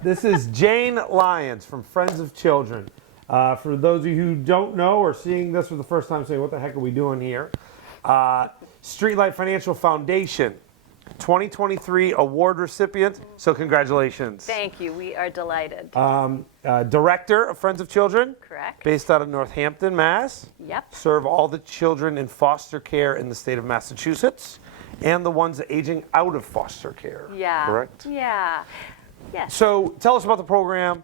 This is Jane Lyons from Friends of Children. For those of you who don't know or seeing this for the first time saying, what the heck are we doing here? Streetlight Financial Foundation, 2023 award recipient, so congratulations. Thank you, we are delighted. Director of Friends of Children. Correct. Based out of Northampton, Mass. Yep. Serve all the children in foster care in the state of Massachusetts and the ones aging out of foster care. Yeah. Correct? Yeah. Yes. So tell us about the program.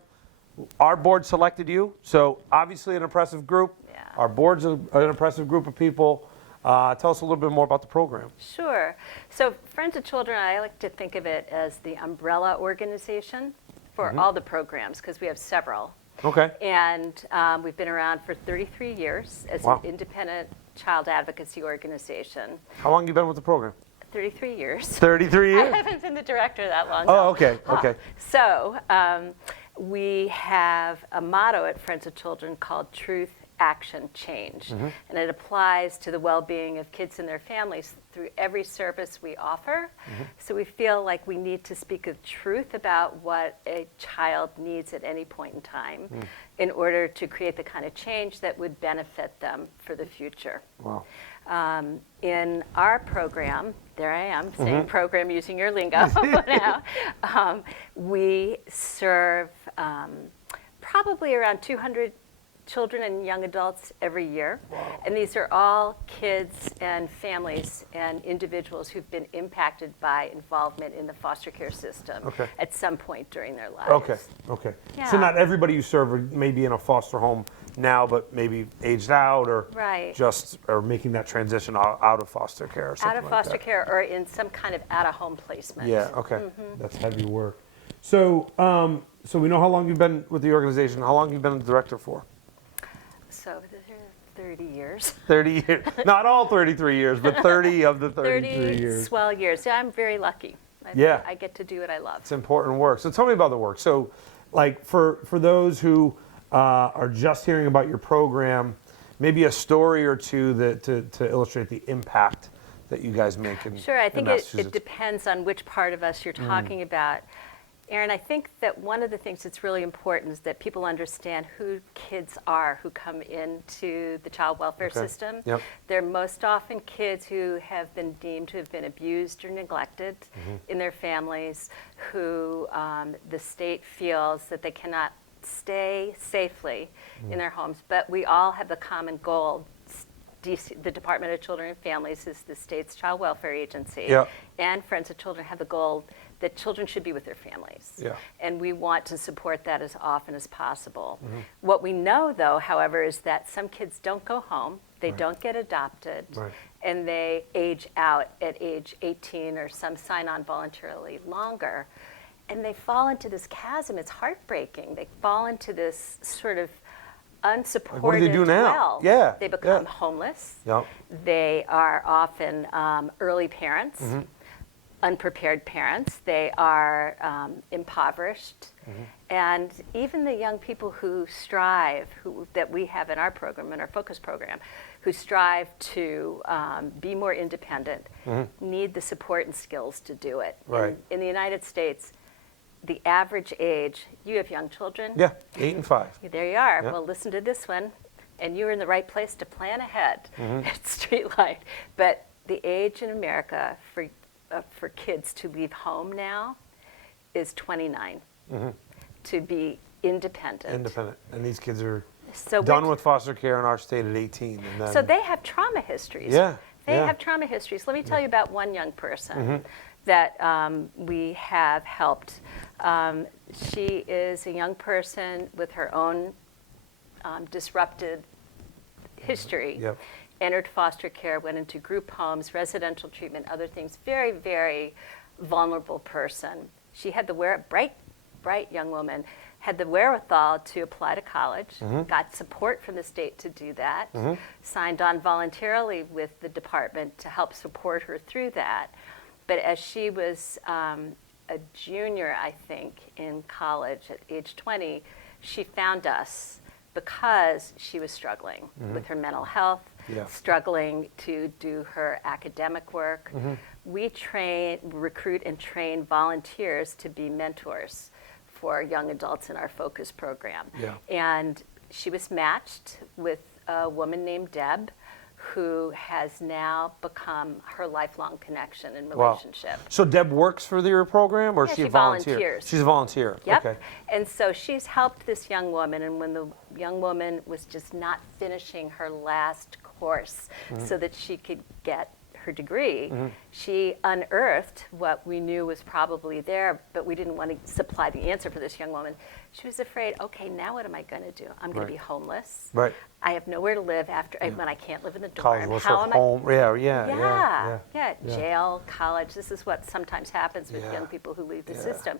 Our board selected you, so obviously an impressive group. Yeah. Our board's an impressive group of people. Tell us a little bit more about the program. Sure. So Friends of Children, I like to think of it as the umbrella organization for all the programs, because we have several. Okay. And we've been around for 33 years as Wow. an independent child advocacy organization. How long have you been with the program? 33 years. 33 years? I haven't been the director that long. Oh, no. okay, okay. So we have a motto at Friends of Children called Truth, Action, Change. And it applies to the well-being of kids and their families through every service we offer. So we feel like we need to speak the truth about what a child needs at any point in time in order to create the kind of change that would benefit them for the future. Wow. In our program, there I am saying program using your lingo now, we serve probably around 200 children and young adults every year. Wow. And these are all kids and families and individuals who've been impacted by involvement in the foster care system at some point during their lives. Okay, okay. Yeah. So not everybody you serve may be in a foster home now, but maybe aged out or just or making that transition out of foster care or something out of foster care or in some kind of out-of-home placement. Yeah, okay. That's heavy work. So, so we know how long you've been with the organization. How long have you been the director for? So 30 years. 30 years. Not all 33 years, but 30 of the 33 30 years. swell years. Yeah, I'm very lucky. I get to do what I love. It's important work. So tell me about the work. So, like for those who are just hearing about your program, maybe a story or two that to illustrate the impact that you guys make in Sure, I think Massachusetts. it depends on which part of us you're talking about. Aaron, I think that one of the things that's really important is that people understand who kids are who come into the child welfare system. Yep. They're most often kids who have been deemed to have been abused or neglected in their families, who the state feels that they cannot stay safely in their homes. But we all have the common goal. The Department of Children and Families is the state's child welfare agency, and Friends of Children have the goal that children should be with their families. And we want to support that as often as possible. What we know, though, however, is that some kids don't go home, they don't get adopted, and they age out at age 18 or some sign on voluntarily longer. And they fall into this chasm. It's heartbreaking. They fall into this sort of unsupported what do they do now? well. They become homeless. They are often early parents, unprepared parents. They are impoverished. And even the young people who strive, that we have in our program, in our focus program, who strive to be more independent, need the support and skills to do it. In the United States, the average age, you have young children? Yeah, 8 and 5. There you are. Well, listen to this one, and you're in the right place to plan ahead at Streetlight. But the age in America for kids to leave home now is 29, to be independent. Independent. And these kids are done with foster care in our state at 18. And then, so they have trauma histories. They have trauma histories. Let me tell you about one young person that we have helped. She is a young person with her own disrupted history. Entered foster care, went into group homes, residential treatment, other things. Very, very vulnerable person. She had the bright young woman, had the wherewithal to apply to college, got support from the state to do that, signed on voluntarily with the department to help support her through that. But as she was a junior, I think, in college at age 20, she found us because she was struggling with her mental health, struggling to do her academic work. We recruit and train volunteers to be mentors for young adults in our focus program. Yeah. And she was matched with a woman named Deb, who has now become her lifelong connection and relationship. Wow. So Deb works for your program, or Yeah, she she volunteer? volunteers. She's a volunteer. Yep. Okay. And so she's helped this young woman, and when the young woman was just not finishing her last course so that she could get her degree, she unearthed what we knew was probably there, but we didn't want to supply the answer for this young woman. She was afraid, okay, now what am I going to do? I'm going to be homeless. Right. I have nowhere to live after when I can't live in the College dorm. was How her am home. Yeah. yeah, jail, college. This is what sometimes happens with young people who leave the system.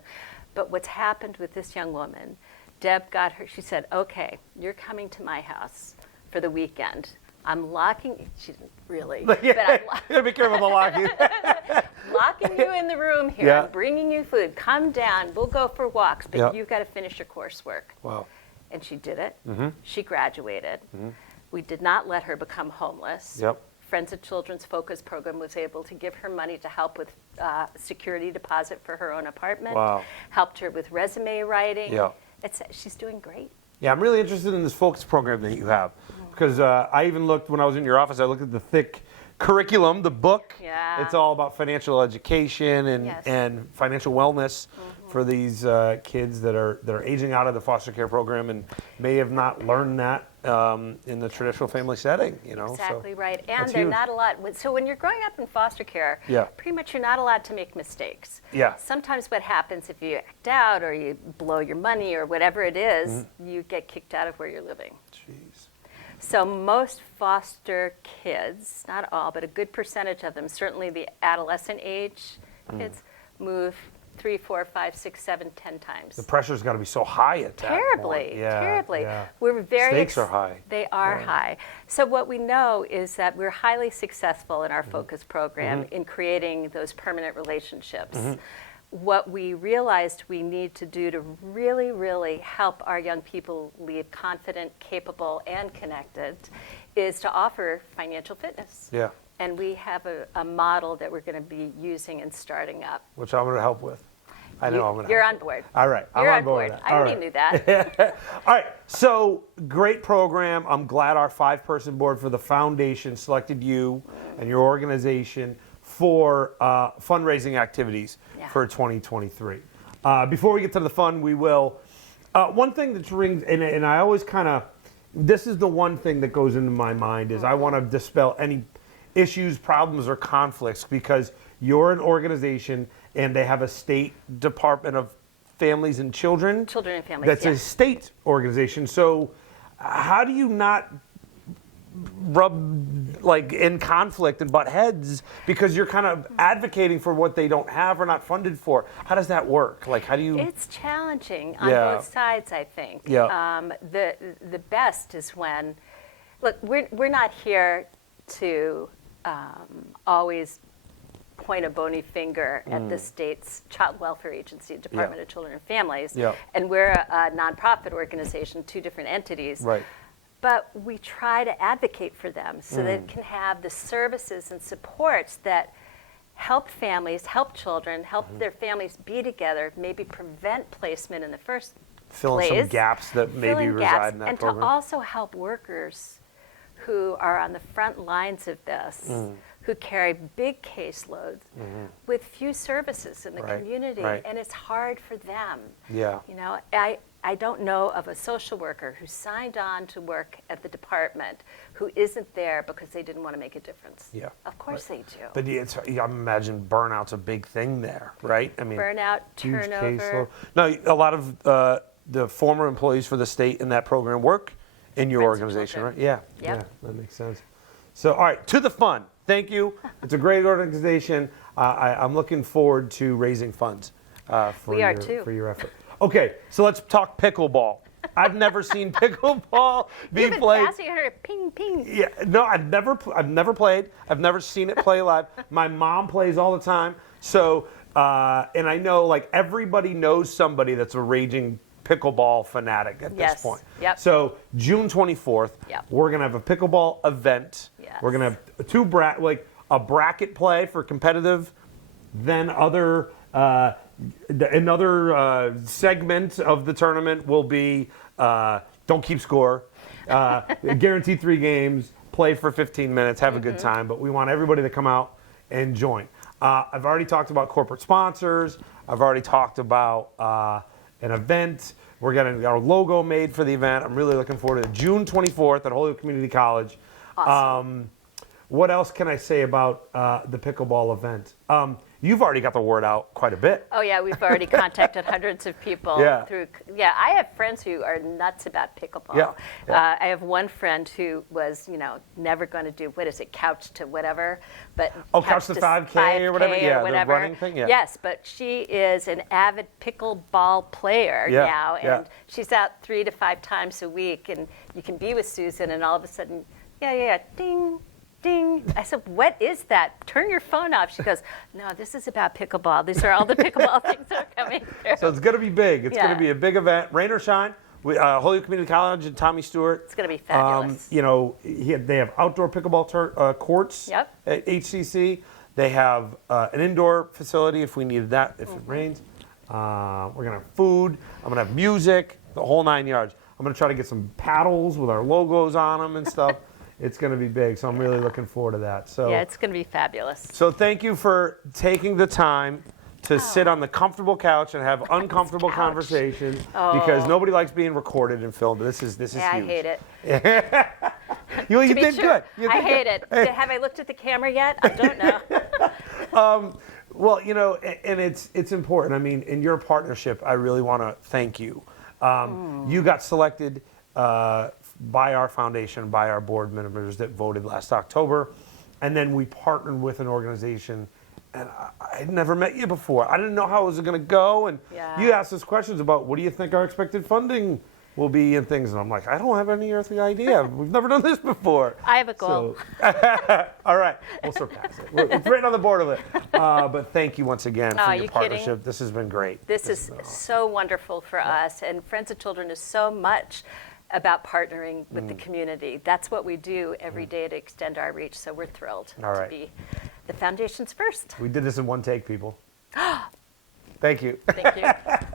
But what's happened with this young woman, Deb got her, she said, okay, you're coming to my house for the weekend. I'm locking, she didn't really, but I'm You gotta be careful the locking. locking you in the room here. Yeah. I'm bringing you food. Come down. We'll go for walks, but Yeah. you've got to finish your coursework. Wow. And she did it. She graduated. We did not let her become homeless. Yep. Friends of Children's Focus Program was able to give her money to help with security deposit for her own apartment. Wow. Helped her with resume writing. Yeah. She's doing great. Yeah, I'm really interested in this focus program that you have, because I even looked when I was in your office. I looked at the thick curriculum, the book. Yeah. It's all about financial education and Yes. and financial wellness for these kids that are aging out of the foster care program and may have not learned that in the traditional family setting. You know, Exactly so right. And that's they're huge. not allowed. So when you're growing up in foster care, Yeah. pretty much you're not allowed to make mistakes. Yeah. Sometimes what happens if you act out or you blow your money or whatever it is, you get kicked out of where you're living. Jeez. So most foster kids, not all, but a good percentage of them, certainly the adolescent age kids, move 3, 4, 5, 6, 7, 10 times. The pressure's got to be so high at that Terribly, point. Yeah, terribly. yeah. We're very Stakes are high. They are high. So what we know is that we're highly successful in our focus program in creating those permanent relationships. What we realized we need to do to really, really help our young people leave confident, capable, and connected is to offer financial fitness. Yeah. And we have a model that we're going to be using and starting up. Which I'm going to help with. I know I'm going to. You're on board. All right, You're I'm on board. with that. I All already right. knew that. All right, so great program. I'm glad our 5-person board for the foundation selected you and your organization for fundraising activities for 2023. Before we get to the fun, we will. One thing that rings, and I always kind of, this is the one thing that goes into my mind is I want to dispel any issues, problems, or conflicts because you're an organization and they have a state department of families and children. Children and families, That's a state organization. So how do you not rub like in conflict and butt heads because you're kind of advocating for what they don't have or not funded for? How does that work? Like, how do you? It's challenging on Yeah. both sides, I think. Yeah. The best is when, look, we're not here to always point a bony finger at the state's child welfare agency, Department of Children and Families, Yeah. and we're a nonprofit organization, 2 different entities. Right. But we try to advocate for them so that it can have the services and supports that help families, help children, help their families be together, maybe prevent placement in the first Fill in place. some gaps that maybe Fill in reside gaps, in that and program. to also help workers who are on the front lines of this, who carry big caseloads with few services in the Right, community, right. and it's hard for them. Yeah. You know, I don't know of a social worker who signed on to work at the department who isn't there because they didn't want to make a difference. Yeah. Of course they do. But it's, I imagine burnout's a big thing there, right? I mean, Burnout, huge turnover. caseload. No, a lot of the former employees for the state in that program work in your Friends of organization, right? Children. Yeah. Yep. Yeah, that makes sense. So, all right, to the fun. Thank you. It's a great organization. I'm looking forward to raising funds We are too. for your effort. Okay, so let's talk pickleball. I've never seen pickleball be You've been played. passing her ping, ping. Yeah, no, I've never played. I've never seen it play live. My mom plays all the time. So, and I know like everybody knows somebody that's a raging pickleball fanatic at Yes, this point. yep. So June 24th, Yep. we're gonna have a pickleball event. Yes. We're gonna have like a bracket play for competitive, then other Another segment of the tournament will be don't keep score. Guaranteed 3 games, play for 15 minutes, have a good time. But we want everybody to come out and join. I've already talked about corporate sponsors. I've already talked about an event. We're getting our logo made for the event. I'm really looking forward to it. June 24th at Holyoke Community College. Awesome. What else can I say about the pickleball event? You've already got the word out quite a bit. Oh, yeah, we've already contacted hundreds of people. Yeah. I have friends who are nuts about pickleball. Yeah. I have one friend who was, never going to do, couch to whatever. But couch to 5K or whatever? Yeah, whatever. The running thing? Yeah. Yes, but she is an avid pickleball player now, and she's out 3 to 5 times a week, and you can be with Susan, and all of a sudden, ding, ding. I said, what is that? Turn your phone off. She goes, no, this is about pickleball. These are all the pickleball things that are coming through. So it's going to be big. It's going to be a big event. Rain or shine, Holyoke Community College and Tommy Stewart. It's going to be fabulous. They have outdoor pickleball courts at HCC. They have an indoor facility if we needed that, if it rains. We're going to have food. I'm going to have music, the whole 9 yards. I'm going to try to get some paddles with our logos on them and stuff. It's going to be big, so I'm really looking forward to that. So it's going to be fabulous. So thank you for taking the time to sit on the comfortable couch and have uncomfortable conversations because nobody likes being recorded and filmed. This is huge. I hate it. you did good. I hate it. Have I looked at the camera yet? I don't know. Well, and it's important. I mean, in your partnership, I really want to thank you. You got selected by our foundation, by our board members that voted last October, and then we partnered with an organization, and I'd never met you before. I didn't know how it was going to go, and you asked us questions about what do you think our expected funding will be and things, and I'm like, I don't have any earthly idea. We've never done this before. I have a goal. So, all right, we'll surpass it. It's right on the board of it. But thank you once again for your partnership. Kidding? This has been great. This is so wonderful for us, and Friends of Children is so much about partnering with the community. That's what we do every day to extend our reach, so we're thrilled to be the foundation's first. We did this in one take, people. Thank you. Thank you.